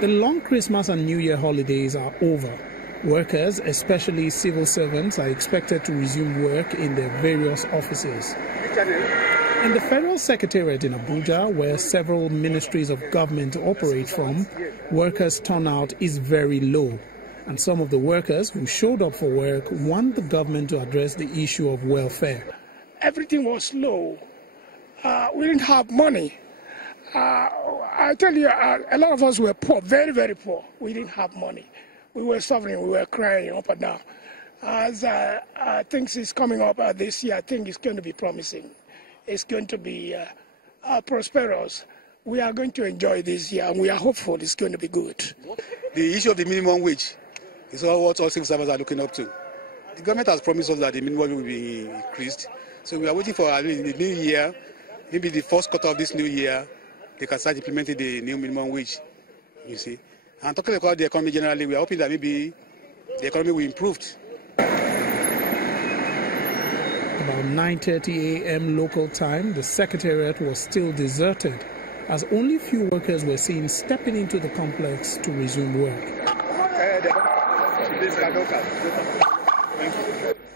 The long Christmas and New Year holidays are over. Workers, especially civil servants, are expected to resume work in their various offices. In the Federal Secretariat in Abuja, where several ministries of government operate from, workers' turnout is very low. And some of the workers who showed up for work want the government to address the issue of welfare. Everything was low. We didn't have money. I tell you, a lot of us were poor, very, very poor. We didn't have money. We were suffering, we were crying up and down. As things is coming up this year, I think it's going to be promising. It's going to be prosperous. We are going to enjoy this year, and we are hopeful it's going to be good. The issue of the minimum wage is what all civil servants are looking up to. The government has promised us that the minimum wage will be increased. So we are waiting for the new year, maybe the first quarter of this new year, they can start implementing the new minimum wage, you see. And talking about the economy generally, we are hoping that maybe the economy will improve. About 9:30 a.m. local time, the Secretariat was still deserted, as only few workers were seen stepping into the complex to resume work.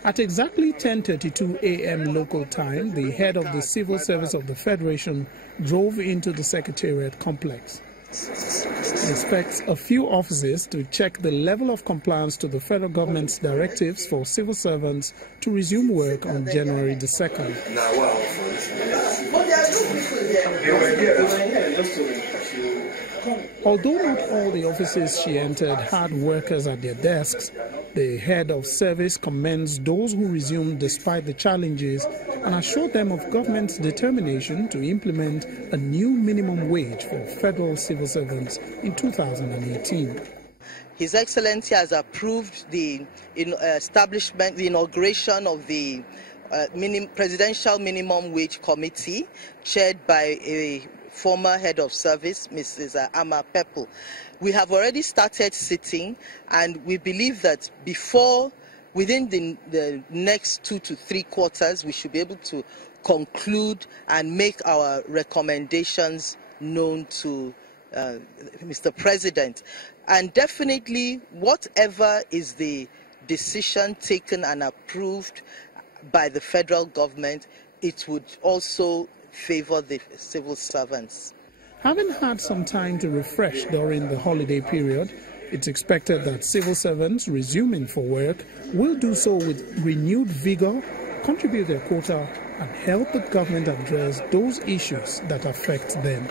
At exactly 10:32 a.m. local time, the head of the Civil Service of the Federation drove into the Secretariat complex. He inspects a few offices to check the level of compliance to the federal government's directives for civil servants to resume work on January the 2nd. Although not all the offices she entered had workers at their desks, the head of service commends those who resumed despite the challenges and assured them of government's determination to implement a new minimum wage for federal civil servants in 2018. His Excellency has approved the inauguration of the Presidential Minimum Wage Committee, chaired by a former head of service, Mrs. Ama Peppel. We have already started sitting, and we believe that within the next 2 to 3 quarters, we should be able to conclude and make our recommendations known to Mr. President. And definitely, whatever is the decision taken and approved by the federal government, it would also favor the civil servants. Having had some time to refresh during the holiday period, it's expected that civil servants resuming for work will do so with renewed vigor, contribute their quota, and help the government address those issues that affect them.